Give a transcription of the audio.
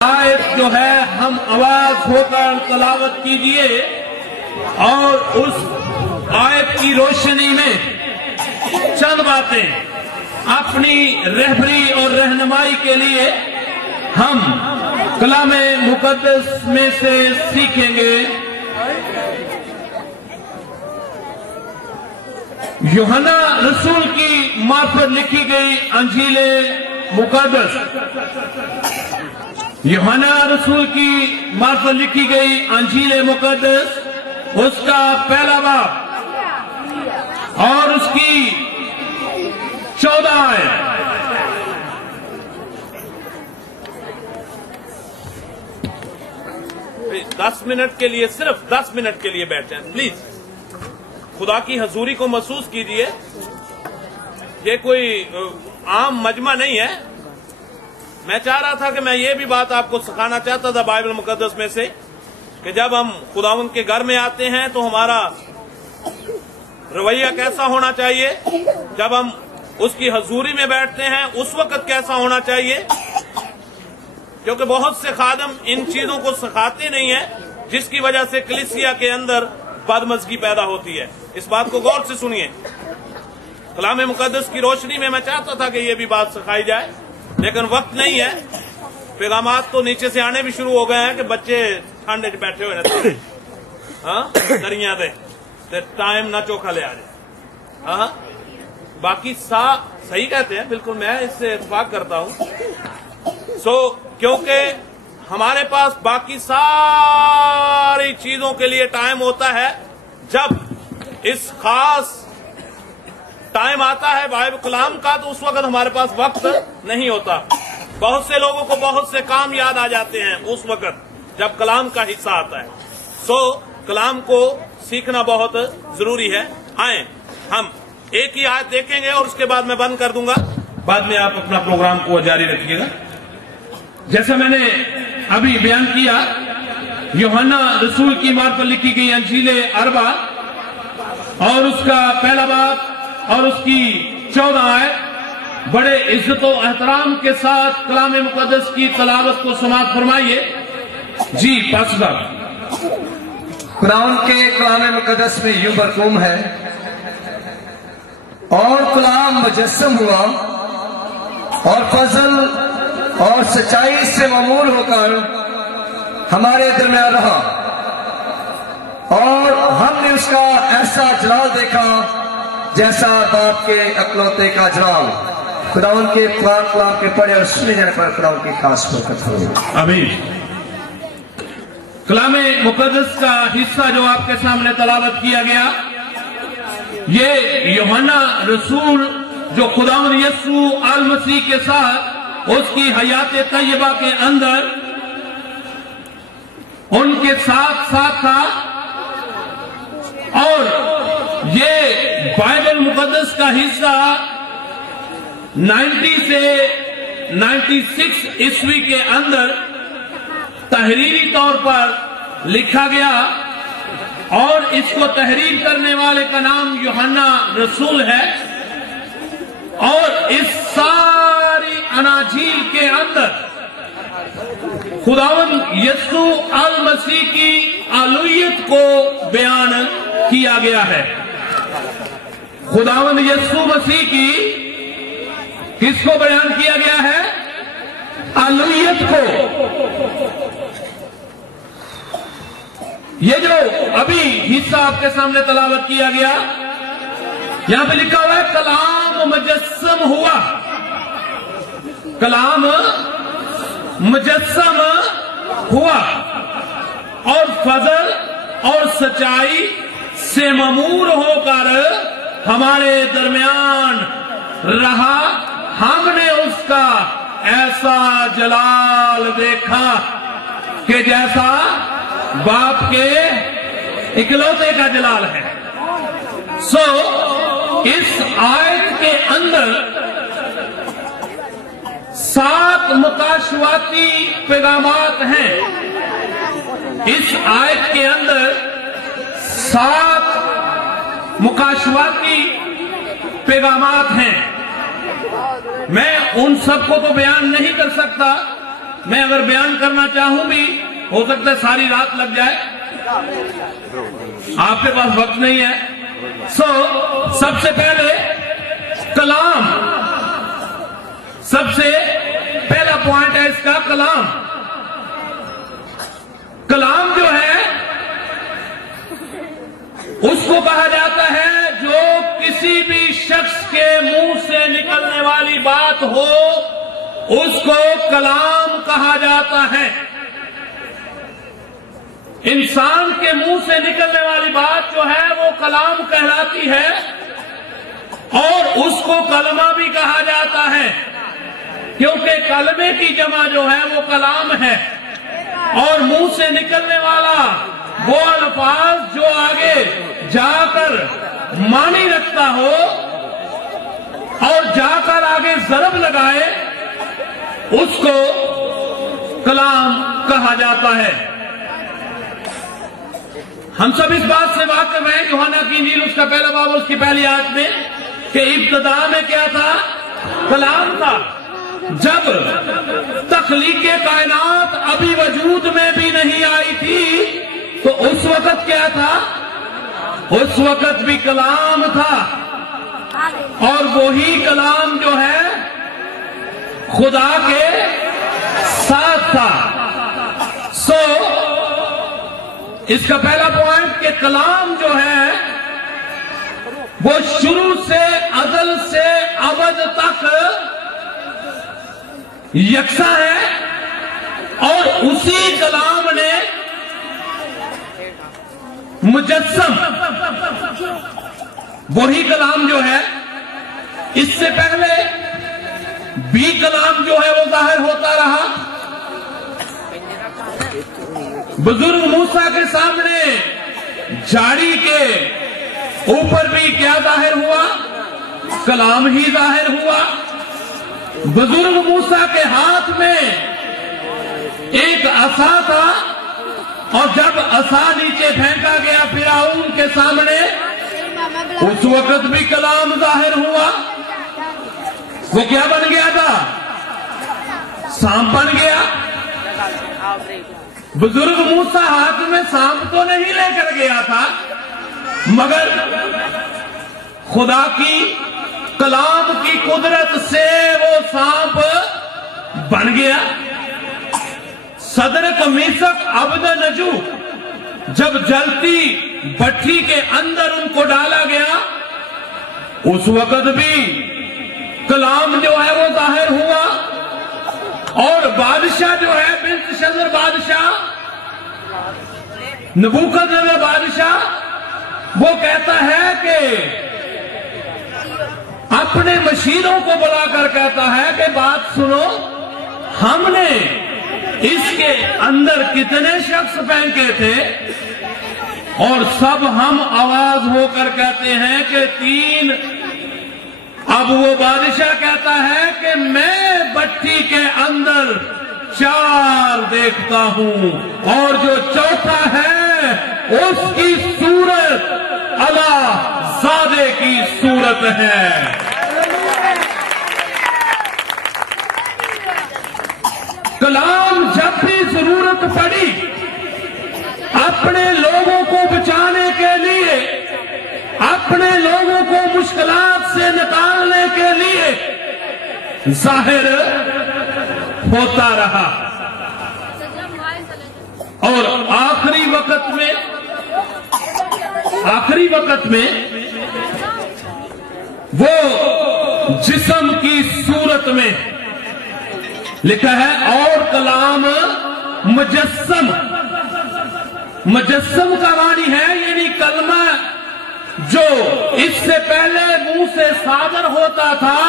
आयत जो है हम आवाज होकर तलावत कीजिए और उस आयत की रोशनी में चंद बातें अपनी रहबरी और रहनुमाई के लिए हम कलामे मुकद्दस में से सीखेंगे। यूहन्ना रसूल की मार्फत लिखी गई अंजीले मुकद्दस, यूहन्ना रसूल की मार्फत लिखी गई अंजीले मुकद्दस, उसका पहला बाब और उसकी 14 आयत। दस मिनट के लिए, सिर्फ 10 मिनट के लिए बैठ जाएं प्लीज। खुदा की हजूरी को महसूस कीजिए। ये कोई आम मजमा नहीं है। मैं चाह रहा था कि मैं ये भी बात आपको सिखाना चाहता था बाइबल मुकद्दस में से कि जब हम खुदावंद के घर में आते हैं तो हमारा रवैया कैसा होना चाहिए, जब हम उसकी हजूरी में बैठते हैं उस वक्त कैसा होना चाहिए, क्योंकि बहुत से खादम इन चीजों को सिखाते नहीं है, जिसकी वजह से कलीसिया के अंदर बदमज़गी पैदा होती है। इस बात को गौर से सुनिए। कलाम मुकद्दस की रोशनी में मैं चाहता था कि ये भी बात सिखाई जाए, लेकिन वक्त नहीं है। पैगामात तो नीचे से आने भी शुरू हो गए हैं कि बच्चे ठंड च बैठे हुए रहते हैं, हाँ दरिया दे टाइम ना चोखा ले आ जाए। हाँ बाकी सही कहते हैं, बिल्कुल मैं इससे इत्तेफाक करता हूँ। क्योंकि हमारे पास बाकी सारी चीजों के लिए टाइम होता है, जब इस खास टाइम आता है बाइबल कलाम का तो उस वक्त हमारे पास वक्त नहीं होता। बहुत से लोगों को बहुत से काम याद आ जाते हैं उस वक्त जब कलाम का हिस्सा आता है। कलाम को सीखना बहुत जरूरी है। आए हम एक ही आयत देखेंगे और उसके बाद मैं बंद कर दूंगा, बाद में आप अपना प्रोग्राम को जारी रखिएगा। जैसा मैंने अभी बयान किया, यूहन्ना रसूल की मार्फत लिखी गई अंजीले अरबा और उसका पहला बाब और उसकी 14 आयत। बड़े इज्जत और एहतराम के साथ कलाम मुकद्दस की तलावत को समाप्त फरमाइए। जी पास साहब। कुरान के कलाम मुकद्दस में यूं मरकूम है, और कलाम मुजस्सम हुआ और फजल और सच्चाई से ममूर होकर हमारे दरमियान रहा, और हमने उसका ऐसा जलाल देखा जैसा बाप के अकलौते का जलाल। खुदावंद के पाक कलाम के पढ़े और सुने जाने पर खुदावंद की खास बरकत हो। आमीन। कलाम मुकद्दस का हिस्सा जो आपके सामने तलावत किया गया, ये यूहन्ना रसूल जो खुदावंद यीशु अल मसीह के साथ उसकी हयात तैयबा के अंदर उनके साथ साथ था, और ये बाइबल मुकद्दस का हिस्सा 90 से 96 ईस्वी के अंदर तहरीरी तौर पर लिखा गया, और इसको तहरीर करने वाले का नाम यूहन्ना रसूल है। और इस सारी अनाजील के अंदर खुदावंद यीशु अल मसीह की आलूयत को बयान किया गया है। खुदावंद यीशु मसीह की किसको बयान किया गया है? आलूयत को। ये जो अभी हिस्सा आपके सामने तलावत किया गया, यहां पे लिखा हुआ है कलाम मुजस्सम हुआ। कलाम मुजस्सम हुआ और फजल और सच्चाई से ममूर होकर हमारे दरमियान रहा। हमने उसका ऐसा जलाल देखा कि जैसा बाप के इकलौते का जलाल है। इस आयत के अंदर 7 मुकाशवाती पैगामात हैं। इस आयत के अंदर 7 मुकाशवाती पैगामात हैं। मैं उन सबको तो बयान नहीं कर सकता, میں اگر بیان کرنا چاہوں بھی ہو سکتا ہے ساری رات لگ جائے، آپ کے پاس وقت نہیں ہے۔ سب سے پہلے کلام، سب سے پہلا پوائنٹ ہے اس کا کلام۔ کلام جو ہے اس کو کہا جاتا ہے جو کسی بھی شخص کے منہ سے نکلنے والی بات ہو اس کو کلام کہا جاتا ہے۔ انسان کے منہ سے نکلنے والی بات جو ہے وہ کلام کہلاتی ہے، اور اس کو کلمہ بھی کہا جاتا ہے، کیونکہ کلمے کی جمع جو ہے وہ کلام ہے، اور منہ سے نکلنے والا وہ الفاظ جو آگے جا کر معنی رکھتا ہو اور جا کر آگے ضرب لگائے اس کو کلام کہا جاتا ہے۔ ہم سب اس بات سے واقف ہیں یوحنا کی انجیل اس کا پہلا باب اس کی پہلی آیت میں کہ ابتدا میں کیا تھا؟ کلام تھا۔ جب تخلیق کائنات ابھی وجود میں بھی نہیں آئی تھی تو اس وقت کیا تھا؟ اس وقت بھی کلام تھا، اور وہی کلام جو ہے خدا کے ساتھ تھا۔ اس کا پہلا پوائنٹ کہ کلام جو ہے وہ شروع سے ازل سے ابد تک یکساں ہے، اور اسی کلام نے مجسم، وہی کلام جو ہے اس سے پہلے بھی کلام جو ہے وہ ظاہر ہوتا رہا۔ بزرگ موسیٰ کے سامنے جھاڑی کے اوپر بھی کیا ظاہر ہوا؟ کلام ہی ظاہر ہوا۔ بزرگ موسیٰ کے ہاتھ میں ایک عصا تھا، اور جب عصا نیچے پھینکا گیا فرعون کے سامنے اس وقت بھی کلام ظاہر ہوا۔ وہ کیا بن گیا تھا؟ سانپ بن گیا۔ بزرگ موسیٰ ہاتھ میں سانپ تو نہیں لے کر گیا تھا، مگر خدا کی کلام کی قدرت سے وہ سانپ بن گیا۔ صدرک میثق عبدنجو، جب جلتی بھٹی کے اندر ان کو ڈالا گیا اس وقت بھی کلام جو ہے وہ ظاہر ہوا۔ اور بادشاہ جو ہے بلتشزر بادشاہ، نبوکدنصر بادشاہ، وہ کہتا ہے کہ اپنے مشیروں کو بلا کر کہتا ہے کہ بات سنو، ہم نے اس کے اندر کتنے شخص پھینکے تھے، اور سب ہم آواز ہو کر کہتے ہیں کہ 3۔ اب وہ بادشاہ کہتا ہے کہ میں بھٹی کے اندر 4 دیکھتا ہوں، اور جو چوتھا ہے اس کی صورت اللہ زادے کی صورت ہے۔ کلام جب بھی ضرورت پڑی اپنے لوگوں کو بچانے کے لیے، اپنے لوگوں کو مشکلات سے نکالنے کے لیے ظاہر ہوتا رہا، اور آخری وقت میں وہ جسم کی صورت میں لکھا ہے، اور کلام مجسم کا معنی ہے یعنی کلمہ جو اس سے پہلے منہ سے صادر ہوتا تھا